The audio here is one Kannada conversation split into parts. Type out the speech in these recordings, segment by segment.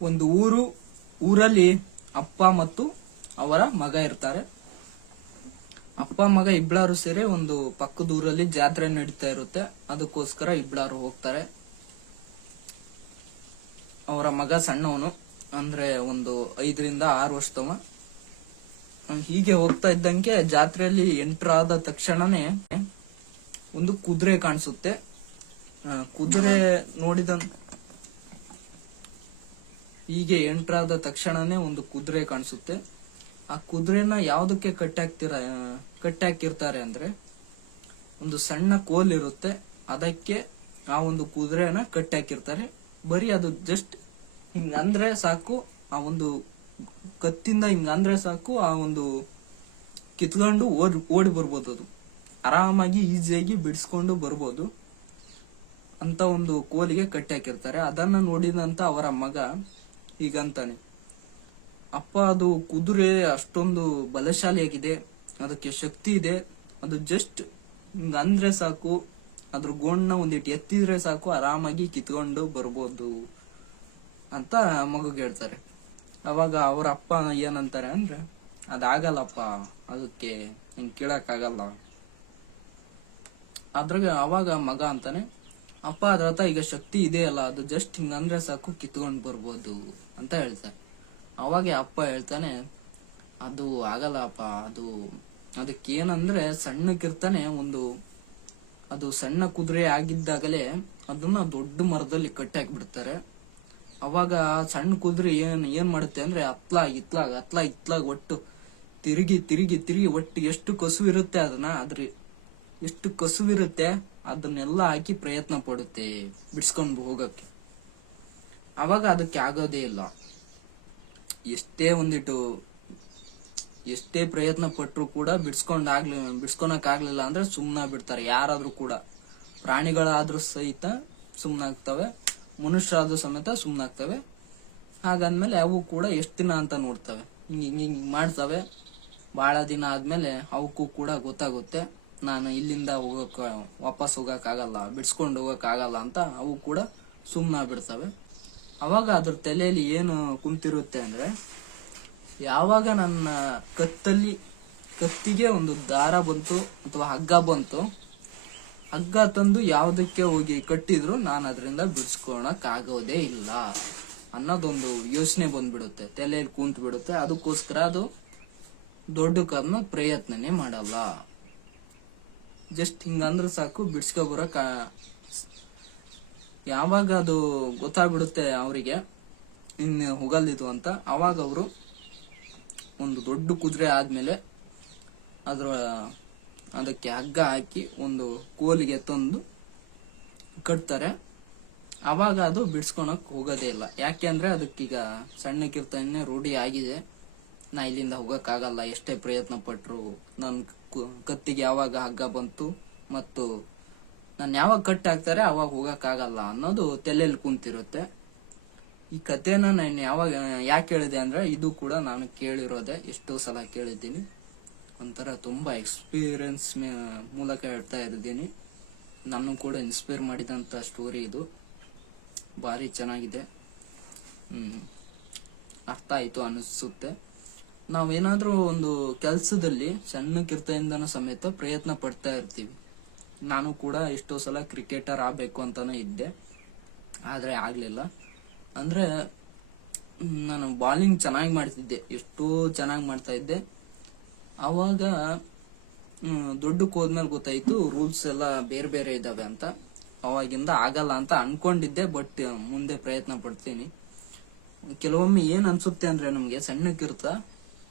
ಒಂದು ಊರಲ್ಲಿ ಅಪ್ಪ ಮತ್ತು ಅವರ ಮಗ ಇರ್ತಾರೆ. ಅಪ್ಪ ಮಗ ಇಬ್ಬಳಾರು ಸೇರಿ ಒಂದು ಪಕ್ಕದ ಊರಲ್ಲಿ ಜಾತ್ರೆ ನಡೀತಾ ಇರುತ್ತೆ. ಅದಕ್ಕೋಸ್ಕರ ಇಬ್ಬಳಾರು ಹೋಗ್ತಾರೆ. ಅವರ ಮಗ ಸಣ್ಣವನು, ಅಂದ್ರೆ ಒಂದು 5 ರಿಂದ 6 ವರ್ಷದವ. ಹೀಗೆ ಹೋಗ್ತಾ ಇದ್ದಂಗೆ ಜಾತ್ರೆಯಲ್ಲಿ ಎಂಟರ್ ಆದ ತಕ್ಷಣನೇ ಒಂದು ಕುದುರೆ ಕಾಣಿಸುತ್ತೆ. ಕುದುರೆ ನೋಡಿದ ಹೀಗೆ ಎಂಟರ್ ಆದ ತಕ್ಷಣನೇ ಒಂದು ಕುದುರೆ ಕಾಣಿಸುತ್ತೆ. ಆ ಕುದುರೆನ ಯಾವ್ದಕ್ಕೆ ಕಟ್ಟಾಕಿರ್ತಾರೆ ಅಂದ್ರೆ, ಒಂದು ಸಣ್ಣ ಕೋಲ್ ಇರುತ್ತೆ, ಅದಕ್ಕೆ ಆ ಒಂದು ಕುದುರೆನ ಕಟ್ಟಾಕಿರ್ತಾರೆ. ಬರೀ ಅದು ಜಸ್ಟ್ ಹಿಂಗ ಅಂದ್ರೆ ಸಾಕು, ಆ ಒಂದು ಕತ್ತಿಂದ ಹಿಂಗ ಅಂದ್ರೆ ಸಾಕು, ಆ ಒಂದು ಕಿತ್ಕೊಂಡು ಓಡಿ ಬರ್ಬೋದು. ಅದು ಆರಾಮಾಗಿ ಈಸಿಯಾಗಿ ಬಿಡಿಸ್ಕೊಂಡು ಬರ್ಬೋದು ಅಂತ ಒಂದು ಕೋಲಿಗೆ ಕಟ್ಟಾಕಿರ್ತಾರೆ. ಅದನ್ನ ನೋಡಿದಂತ ಅವರ ಮಗ ಹೀಗಂತಾನೆ, ಅಪ್ಪ ಅದು ಕುದುರೆ ಅಷ್ಟೊಂದು ಬಲಶಾಲಿಯಾಗಿದೆ, ಅದಕ್ಕೆ ಶಕ್ತಿ ಇದೆ, ಅದು ಜಸ್ಟ್ ಹಿಂಗ ಅಂದ್ರೆ ಸಾಕು, ಅದ್ರ ಗೋಣ್ಣ ಒಂದಿಟ್ಟು ಎತ್ತಿದ್ರೆ ಸಾಕು ಆರಾಮಾಗಿ ಕಿತ್ಕೊಂಡು ಬರ್ಬೋದು ಅಂತ ಮಗುಗೆ ಹೇಳ್ತಾರೆ. ಅವಾಗ ಅವ್ರ ಅಪ್ಪ ಏನಂತಾರೆ ಅಂದ್ರೆ, ಅದಾಗಲ್ಲಪ್ಪ, ಅದಕ್ಕೆ ಹಿಂಗ್ ಕೀಳಕ್ ಆಗಲ್ಲ. ಅದ್ರಾಗ ಅವಾಗ ಮಗ ಅಂತಾನೆ, ಅಪ್ಪ ಅದ್ರ ಹತ್ರ ಈಗ ಶಕ್ತಿ ಇದೆಯಲ್ಲ, ಅದು ಜಸ್ಟ್ ಹಿಂಗ ಅಂದ್ರೆ ಸಾಕು ಕಿತ್ಕೊಂಡ್ ಬರ್ಬೋದು ಅಂತ ಹೇಳ್ತಾರೆ. ಅವಾಗ ಅಪ್ಪ ಹೇಳ್ತಾನೆ, ಅದು ಆಗಲ್ಲಪ್ಪ, ಅದಕ್ಕೇನಂದ್ರೆ ಸಣ್ಣಕ್ಕಿರ್ತಾನೆ ಅದು ಸಣ್ಣ ಕುದುರೆ ಆಗಿದ್ದಾಗಲೇ ಅದನ್ನ ದೊಡ್ಡ ಮರದಲ್ಲಿ ಕಟ್ಟಿ ಹಾಕ್ಬಿಡ್ತಾರೆ. ಅವಾಗ ಸಣ್ಣ ಕುದುರೆ ಏನ್ ಮಾಡುತ್ತೆ ಅಂದ್ರೆ, ಇತ್ಲಾಗ ಒಟ್ಟು ತಿರುಗಿ ಒಟ್ಟು ಎಷ್ಟು ಕಸುವಿರುತ್ತೆ ಎಷ್ಟು ಕಸುವಿರುತ್ತೆ ಅದನ್ನೆಲ್ಲ ಹಾಕಿ ಪ್ರಯತ್ನ ಪಡುತ್ತೆ ಬಿಡ್ಸ್ಕೊಂಡು ಹೋಗಕ್ಕೆ. ಅವಾಗ ಅದಕ್ಕೆ ಆಗೋದೇ ಇಲ್ಲ. ಎಷ್ಟೇ ಪ್ರಯತ್ನ ಪಟ್ರು ಕೂಡ ಬಿಡ್ಸ್ಕೊಳಕ್ ಆಗ್ಲಿಲ್ಲ ಅಂದ್ರೆ ಸುಮ್ನ ಬಿಡ್ತಾರೆ. ಯಾರಾದ್ರೂ ಕೂಡ, ಪ್ರಾಣಿಗಳಾದ್ರೂ ಸಹಿತ ಸುಮ್ನಾಗ್ತವೆ, ಮನುಷ್ಯರಾದ್ರೂ ಸಮೇತ ಸುಮ್ನಾಗ್ತವೆ. ಹಾಗಂದ್ಮೇಲೆ ಅವು ಕೂಡ ಎಷ್ಟ್ ದಿನ ಅಂತ ನೋಡ್ತವೆ, ಹಿಂಗ್ ಮಾಡ್ತವೆ. ಬಹಳ ದಿನ ಆದ್ಮೇಲೆ ಅವಕ್ಕೂ ಕೂಡ ಗೊತ್ತಾಗುತ್ತೆ, ನಾನು ಇಲ್ಲಿಂದ ವಾಪಸ್ ಹೋಗಕ್ ಆಗಲ್ಲ, ಬಿಡ್ಸ್ಕೊಂಡು ಹೋಗಕ್ ಆಗಲ್ಲ ಅಂತ ಅವು ಕೂಡ ಸುಮ್ನ ಬಿಡ್ತವೆ. ಅವಾಗ ಅದ್ರ ತಲೆಯಲ್ಲಿ ಏನು ಕುಂತಿರುತ್ತೆ ಅಂದ್ರೆ, ಯಾವಾಗ ನನ್ನ ಕತ್ತಿಗೆ ಒಂದು ದಾರ ಬಂತು ಅಥವಾ ಹಗ್ಗ ಬಂತು, ಹಗ್ಗ ತಂದು ಯಾವ್ದಕ್ಕೆ ಹೋಗಿ ಕಟ್ಟಿದ್ರು ನಾನು ಅದರಿಂದ ಬಿಡ್ಸ್ಕೊಳಕ್ ಆಗೋದೇ ಇಲ್ಲ ಅನ್ನೋದೊಂದು ಯೋಚನೆ ಬಂದ್ಬಿಡುತ್ತೆ, ತಲೆಯಲ್ಲಿ ಕುಂತ್ ಬಿಡುತ್ತೆ. ಅದಕ್ಕೋಸ್ಕರ ಅದು ದೊಡ್ಡ ಕರ್ಮ ಪ್ರಯತ್ನನೇ ಮಾಡಲ್ಲ. ಜಸ್ಟ್ ಹಿಂಗಂದ್ರೆ ಸಾಕು ಬಿಡ್ಸ್ಕೊಬರಕ್. ಯಾವಾಗ ಅದು ಗೊತ್ತಾಗ್ಬಿಡುತ್ತೆ ಅವರಿಗೆ ಇನ್ನು ಹೋಗಲ್ದಿದು ಅಂತ, ಅವಾಗ ಅವರು ಒಂದು ದೊಡ್ಡ ಕುದುರೆ ಆದ್ಮೇಲೆ ಅದಕ್ಕೆ ಹಗ್ಗ ಹಾಕಿ ಒಂದು ಕೋಲಿಗೆ ತಂದು ಕಟ್ತಾರೆ. ಅವಾಗ ಅದು ಬಿಡ್ಸ್ಕೊಳಕ್ ಹೋಗೋದೇ ಇಲ್ಲ. ಯಾಕೆಂದ್ರೆ ಅದಕ್ಕೀಗ ಸಣ್ಣಕ್ಕಿರ್ತಾನೆ ರೂಢಿ ಆಗಿದೆ, ನಾ ಇಲ್ಲಿಂದ ಹೋಗಕ್ ಆಗಲ್ಲ, ಎಷ್ಟೇ ಪ್ರಯತ್ನ ಪಟ್ರು ನನ್ ಕತ್ತಿಗೆ ಯಾವಾಗ ಹಗ್ಗ ಬಂತು ಮತ್ತು ನಾನು ಯಾವಾಗ ಕಟ್ ಹಾಕ್ತಾರೆ ಅವಾಗ ಹೋಗಕ್ ಆಗಲ್ಲ ಅನ್ನೋದು ತಲೆಯಲ್ಲಿ ಕುಂತಿರುತ್ತೆ. ಈ ಕಥೆನ ನಾನು ಯಾಕೆ ಹೇಳಿದೆ ಅಂದ್ರೆ, ಇದು ಕೂಡ ನಾನು ಕೇಳಿರೋದೆ, ಎಷ್ಟೋ ಸಲ ಕೇಳಿದ್ದೀನಿ. ಒಂಥರ ತುಂಬಾ ಎಕ್ಸ್ಪೀರಿಯನ್ಸ್ ಮೂಲಕ ಹೇಳ್ತಾ ಇದ್ದೀನಿ. ನಾನು ಕೂಡ ಇನ್ಸ್ಪೈರ್ ಮಾಡಿದಂತ ಸ್ಟೋರಿ ಇದು. ಭಾರಿ ಚೆನ್ನಾಗಿದೆ. ಅರ್ಥ ಆಯ್ತು ಅನಿಸುತ್ತೆ. ನಾವೇನಾದ್ರೂ ಒಂದು ಕೆಲ್ಸದಲ್ಲಿ ಸಣ್ಣಕ್ಕಿರ್ತೆಯಿಂದನೂ ಸಮೇತ ಪ್ರಯತ್ನ ಪಡ್ತಾ ಇರ್ತೀವಿ. ನಾನು ಕೂಡ ಎಷ್ಟೋ ಸಲ ಕ್ರಿಕೆಟರ್ ಆಗ್ಬೇಕು ಅಂತಾನೆ ಇದ್ದೆ, ಆದ್ರೆ ಆಗ್ಲಿಲ್ಲ. ಅಂದ್ರೆ ನಾನು ಬಾಲಿಂಗ್ ಚೆನ್ನಾಗಿ ಮಾಡ್ತಿದ್ದೆ, ಎಷ್ಟೋ ಚೆನ್ನಾಗಿ ಮಾಡ್ತಾ ಇದ್ದೆ. ಅವಾಗ ದೊಡ್ಡಕ್ಕೆ ಹೋದ್ಮೇಲೆ ಗೊತ್ತಾಯ್ತು ರೂಲ್ಸ್ ಎಲ್ಲ ಬೇರೆ ಬೇರೆ ಇದಾವೆ ಅಂತ. ಅವಾಗಿಂದ ಆಗಲ್ಲ ಅಂತ ಅನ್ಕೊಂಡಿದ್ದೆ, ಬಟ್ ಮುಂದೆ ಪ್ರಯತ್ನ ಪಡ್ತೀನಿ. ಕೆಲವೊಮ್ಮೆ ಏನ್ ಅನ್ಸುತ್ತೆ ಅಂದ್ರೆ, ನಮ್ಗೆ ಸಣ್ಣಕ್ಕಿರ್ತ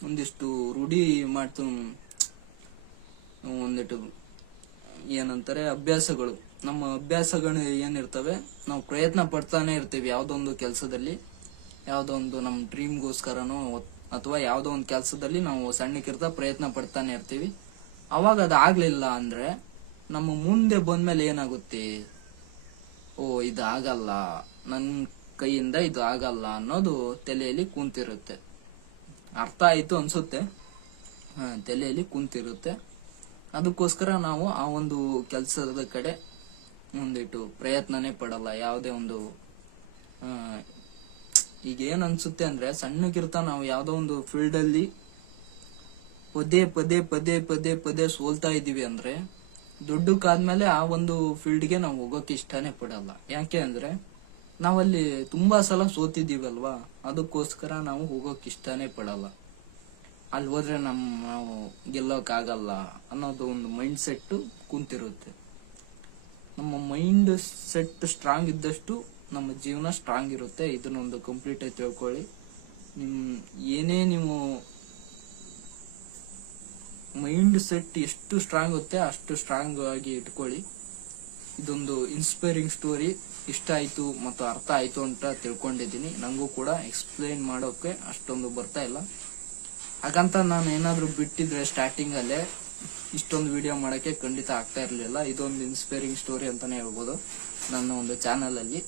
ಒಂದಿಷ್ಟು ರೂಢಿ ಮಾಡ್ತು, ಒಂದಿಟ್ಟು ಏನಂತಾರೆ ಅಭ್ಯಾಸಗಳು, ನಮ್ಮ ಅಭ್ಯಾಸಗಳು ಏನಿರ್ತವೆ, ನಾವು ಪ್ರಯತ್ನ ಪಡ್ತಾನೆ ಇರ್ತೀವಿ ಯಾವ್ದೋ ಒಂದು ಕೆಲಸದಲ್ಲಿ, ಯಾವ್ದೋ ಒಂದು ನಮ್ ಡ್ರೀಮ್ಗೋಸ್ಕರನೋ ಅಥವಾ ಯಾವ್ದೋ ಒಂದು ಕೆಲಸದಲ್ಲಿ ನಾವು ಸಣ್ಣಕ್ಕಿರ್ತ ಪ್ರಯತ್ನ ಪಡ್ತಾನೆ ಇರ್ತೀವಿ. ಅವಾಗ ಅದಾಗ್ಲಿಲ್ಲ ಅಂದ್ರೆ ನಮ್ಮ ಮುಂದೆ ಬಂದ್ಮೇಲೆ ಏನಾಗುತ್ತೆ, ಇದು ಆಗಲ್ಲ, ನನ್ ಕೈಯಿಂದ ಇದು ಆಗಲ್ಲ ಅನ್ನೋದು ತಲೆಯಲ್ಲಿ ಕುಂತಿರುತ್ತೆ. ಅರ್ಥ ಆಯ್ತು ಅನ್ಸುತ್ತೆ, ತಲೆಯಲ್ಲಿ ಕುಂತಿರುತ್ತೆ. ಅದಕ್ಕೋಸ್ಕರ ನಾವು ಆ ಒಂದು ಕೆಲಸದ ಕಡೆ ಒಂದಿಟ್ಟು ಪ್ರಯತ್ನನೇ ಪಡಲ್ಲ. ಯಾವುದೇ ಒಂದು ಈಗ ಏನ್ ಅನ್ಸುತ್ತೆ ಅಂದ್ರೆ ಸಣ್ಣಗಿರ್ತಾ ನಾವು ಯಾವ್ದೋ ಒಂದು ಫೀಲ್ಡ್ ಅಲ್ಲಿ ಪದೇ ಪದೇ ಪದೇ ಪದೇ ಪದೇ ಸೋಲ್ತಾ ಇದೀವಿ ಅಂದ್ರೆ ದೊಡ್ಡಕ್ಕಾದ್ಮೇಲೆ ಆ ಒಂದು ಫೀಲ್ಡ್ಗೆ ನಾವು ಹೋಗೋಕೆ ಇಷ್ಟನೇ ಪಡಲ್ಲ. ಯಾಕೆ ಅಂದ್ರೆ ನಾವಲ್ಲಿ ತುಂಬಾ ಸಲ ಸೋತಿದೀವಲ್ವಾ, ಅದಕ್ಕೋಸ್ಕರ ನಾವು ಹೋಗೋಕೆ ಇಷ್ಟನೇ ಪಡಲ್ಲ. ಅಲ್ಲಿ ಹೋದ್ರೆ ನಾವು ಗೆಲ್ಲೋಕ್ ಆಗಲ್ಲ ಅನ್ನೋದು ಒಂದು ಮೈಂಡ್ ಸೆಟ್ ಕುಂತಿರುತ್ತೆ. ನಮ್ಮ ಮೈಂಡ್ ಸೆಟ್ ಸ್ಟ್ರಾಂಗ್ ಇದ್ದಷ್ಟು ನಮ್ಮ ಜೀವನ ಸ್ಟ್ರಾಂಗ್ ಇರುತ್ತೆ. ಇದನ್ನೊಂದು ಕಂಪ್ಲೀಟ್ ಆಗಿ ತಿಳ್ಕೊಳ್ಳಿ. ಏನೇ ನೀವು ಮೈಂಡ್ ಸೆಟ್ ಎಷ್ಟು ಸ್ಟ್ರಾಂಗ್ ಇರುತ್ತೆ ಅಷ್ಟು ಸ್ಟ್ರಾಂಗ್ ಆಗಿ ಇಟ್ಕೊಳ್ಳಿ. ಇದೊಂದು ಇನ್ಸ್ಪೈರಿಂಗ್ ಸ್ಟೋರಿ. ಇಷ್ಟ ಆಯ್ತು ಮತ್ತು ಅರ್ಥ ಆಯ್ತು ಅಂತ ತಿಳ್ಕೊಂಡಿದ್ದೀನಿ. ನಂಗೂ ಕೂಡ ಎಕ್ಸ್ಪ್ಲೈನ್ ಮಾಡೋಕೆ ಅಷ್ಟೊಂದು ಬರ್ತಾ ಇಲ್ಲ. ಹಾಗಂತ ನಾನು ಏನಾದ್ರು ಬಿಟ್ಟಿದ್ರೆ ಸ್ಟಾರ್ಟಿಂಗ್ ಅಲ್ಲೇ ಇಷ್ಟೊಂದು ವಿಡಿಯೋ ಮಾಡಕ್ಕೆ ಖಂಡಿತ ಆಗ್ತಾ ಇರ್ಲಿಲ್ಲ. ಇದೊಂದು ಇನ್ಸ್ಪೈರಿಂಗ್ ಸ್ಟೋರಿ ಅಂತಾನೆ ಹೇಳ್ಬೋದು ನನ್ನ ಒಂದು ಚಾನಲ್ ಅಲ್ಲಿ.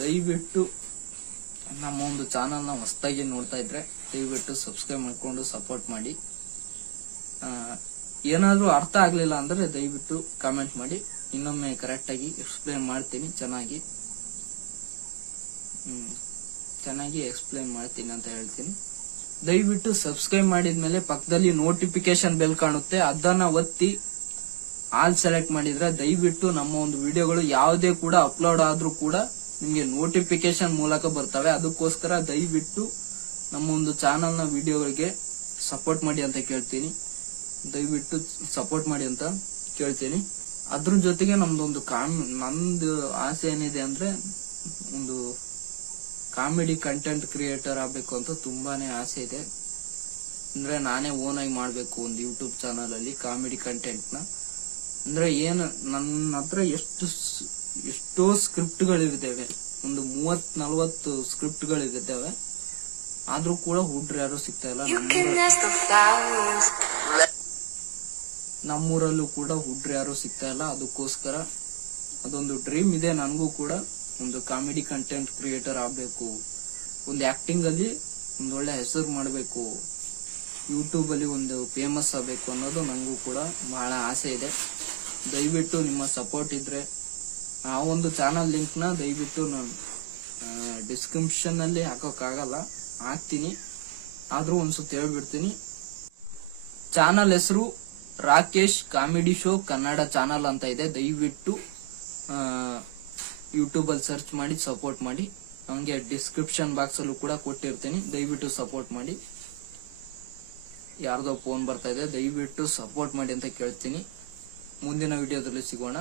ದಯವಿಟ್ಟು ನಮ್ಮ ಒಂದು ಚಾನಲ್ ನ ಹೊಸದಾಗಿ ನೋಡ್ತಾ ಇದ್ರೆ ದಯವಿಟ್ಟು ಸಬ್ಸ್ಕ್ರೈಬ್ ಮಾಡ್ಕೊಂಡು ಸಪೋರ್ಟ್ ಮಾಡಿ. ಏನಾದ್ರೂ ಅರ್ಥ ಆಗ್ಲಿಲ್ಲ ಅಂದ್ರೆ ದಯವಿಟ್ಟು ಕಾಮೆಂಟ್ ಮಾಡಿ, ಇನ್ನೊಮ್ಮೆ ಕರೆಕ್ಟ್ ಆಗಿ ಎಕ್ಸ್ಪ್ಲೈನ್ ಮಾಡ್ತೀನಿ. ಚೆನ್ನಾಗಿ ಎಕ್ಸ್ಪ್ಲೈನ್ ಮಾಡ್ತೀನಿ ಅಂತ ಹೇಳ್ತೀನಿ. ದಯವಿಟ್ಟು ಸಬ್ಸ್ಕ್ರೈಬ್ ಮಾಡಿದ್ಮೇಲೆ ಪಕ್ಕದಲ್ಲಿ ನೋಟಿಫಿಕೇಶನ್ ಬೆಲ್ ಕಾಣುತ್ತೆ, ಅದನ್ನ ಒತ್ತಿ ಆಲ್ ಸೆಲೆಕ್ಟ್ ಮಾಡಿದ್ರೆ ದಯವಿಟ್ಟು ನಮ್ಮ ಒಂದು ವಿಡಿಯೋಗಳು ಯಾವುದೇ ಕೂಡ ಅಪ್ಲೋಡ್ ಆದ್ರೂ ಕೂಡ ನಿಮ್ಗೆ ನೋಟಿಫಿಕೇಶನ್ ಮೂಲಕ ಬರ್ತವೆ. ಅದಕ್ಕೋಸ್ಕರ ದಯವಿಟ್ಟು ನಮ್ಮ ಒಂದು ಚಾನಲ್ ನ ವಿಡಿಯೋಗಳಿಗೆ ಸಪೋರ್ಟ್ ಮಾಡಿ ಅಂತ ಕೇಳ್ತೀನಿ. ದಯವಿಟ್ಟು ಸಪೋರ್ಟ್ ಮಾಡಿ ಅಂತ ಕೇಳ್ತೀನಿ. ಅದ್ರ ಜೊತೆಗೆ ನಂದು ಆಸೆ ಏನಿದೆ ಅಂದ್ರೆ ಒಂದು ಕಾಮಿಡಿ ಕಂಟೆಂಟ್ ಕ್ರಿಯೇಟರ್ ಆಗ್ಬೇಕು ಅಂತ ತುಂಬಾನೇ ಆಸೆ ಇದೆ. ಅಂದ್ರೆ ನಾನೇ ಓನ್ ಆಗಿ ಮಾಡ್ಬೇಕು ಒಂದು ಯೂಟ್ಯೂಬ್ ಚಾನಲ್ ಅಲ್ಲಿ ಕಾಮಿಡಿ ಕಂಟೆಂಟ್ ನ. ಅಂದ್ರೆ ಏನು ನನ್ನ ಹತ್ರ ಎಷ್ಟೋ ಸ್ಕ್ರಿಪ್ಟ್ ಗಳಿದ್ದಾವೆ, ಒಂದು 30-40 ಸ್ಕ್ರಿಪ್ಟ್ ಗಳಿದ್ದಾವೆ. ಆದ್ರೂ ಕೂಡ ಹುಡ್ರು ಯಾರು ಸಿಗ್ತಾ ಇಲ್ಲ. ನಮ್ಮೂರಲ್ಲೂ ಕೂಡ ಹುಡ್ರು ಯಾರು ಸಿಗ್ತಾ ಇಲ್ಲ. ಅದಕ್ಕೋಸ್ಕರ ಅದೊಂದು ಡ್ರೀಮ್ ಇದೆ ನನಗೂ ಕೂಡ, ಒಂದು ಕಾಮಿಡಿ ಕಂಟೆಂಟ್ ಕ್ರಿಯೇಟರ್ ಆಗ್ಬೇಕು, ಒಂದು ಆಕ್ಟಿಂಗ್ ಅಲ್ಲಿ ಒಂದು ಒಳ್ಳೆ ಹೆಸರು ಮಾಡಬೇಕು, ಯೂಟ್ಯೂಬ್ ಅಲ್ಲಿ ಒಂದು ಫೇಮಸ್ ಆಗಬೇಕು ಅನ್ನೋದು ನನಗೂ ಕೂಡ ಬಹಳ ಆಸೆ ಇದೆ. ದಯವಿಟ್ಟು ನಿಮ್ಮ ಸಪೋರ್ಟ್ ಇದ್ರೆ ಆ ಒಂದು ಚಾನಲ್ ಲಿಂಕ್ ನ ದಯವಿಟ್ಟು ನಾನು ಡಿಸ್ಕ್ರಿಪ್ಷನ್ ಅಲ್ಲಿ ಹಾಕೋಕ್ಕಾಗಲ್ಲ, ಹಾಕ್ತೀನಿ. ಆದ್ರೂ ಒಂದ್ಸತಿ ಹೇಳ್ಬಿಡ್ತೀನಿ. ಚಾನಲ್ ಹೆಸರು Rakesh comedy show Kannada channel ಅಂತ ಇದೆ. ದಯವಿಟ್ಟು ಯೂಟ್ಯೂಬ್ ಅಲ್ಲಿ ಸರ್ಚ್ ಮಾಡಿ ಸಪೋರ್ಟ್ ಮಾಡಿ. ಹಂಗೆ ಡಿಸ್ಕ್ರಿಪ್ಷನ್ ಬಾಕ್ಸ್ ಅಲ್ಲೂ ಕೂಡ ಕೊಟ್ಟಿರ್ತೀನಿ, ದಯವಿಟ್ಟು ಸಪೋರ್ಟ್ ಮಾಡಿ. ಯಾರ್ದೋ ಫೋನ್ ಬರ್ತಾ ಇದೆ, ದಯವಿಟ್ಟು ಸಪೋರ್ಟ್ ಮಾಡಿ ಅಂತ ಕೇಳ್ತೀನಿ. ಮುಂದಿನ ವಿಡಿಯೋದಲ್ಲಿ ಸಿಗೋಣ.